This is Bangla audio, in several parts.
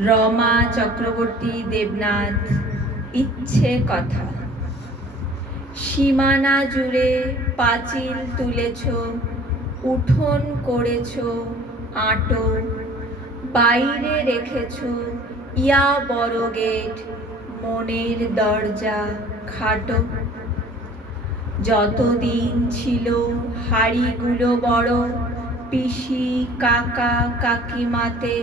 রমা চক্রবর্তী দেবনাথ। ইচ্ছে কথা। সীমানা জুড়ে পাঁচিল তুলেছ, উঠোন করেছ আঁটো, বাইরে রেখেছ ইয়া বড় গেট, মনের দরজা খাটো। যতদিন ছিল হাড়িগুলো বড়, পিসি কাকা কাকিমাতে,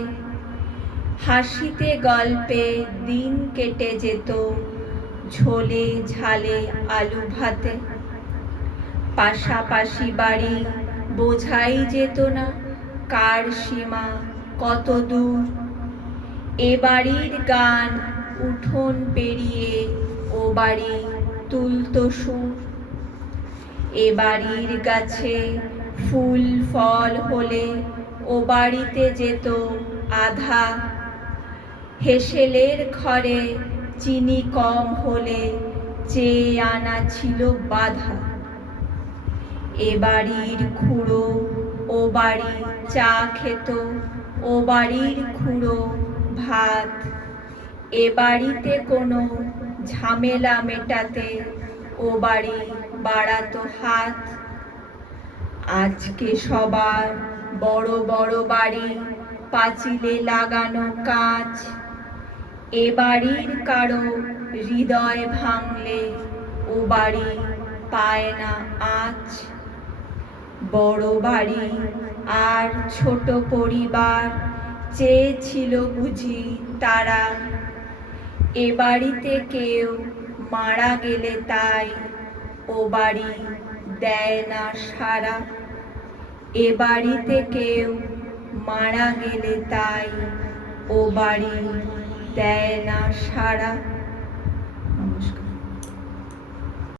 হাসিতে গল্পে দিন কেটে যেত, ঝোলে ঝালে আলু ভাতে। পাশাপাশি বাড়ি বোঝাই যেত না কার সীমা কত দূর। এ বাড়ির গান উঠোন পেরিয়ে ও বাড়ি তুলত সুর। এ বাড়ির গাছে ফুল ফল হলে ও বাড়িতে যেত আধা। হেসেলের ঘরে চিনি কম হলে চেয়ে আনা ছিল বাধা। এ বাড়ির খুড়ো ও বাড়ি চা খেত, ও বাড়ির খুড়ো ভাত। এ বাড়িতে কোনো ঝামেলা মেটাতে ও বাড়ি বাড়াতো হাত। আজকে সবার বড় বড় বাড়ি, পাঁচিলে লাগানো কাঁচ। এ বাড়ির কারো হৃদয় ভাঙলে ও বাড়ি পায় না আঁচ। বড় বাড়ি আর ছোট পরিবার চেয়েছিল বুঝি তারা, এ বাড়িতে কেউ মারা গেলে তাই ও বাড়ি দেয় না সাড়া। এ বাড়িতে কেউ মারা গেলে তাই ও বাড়ি দেয় না সাড়া।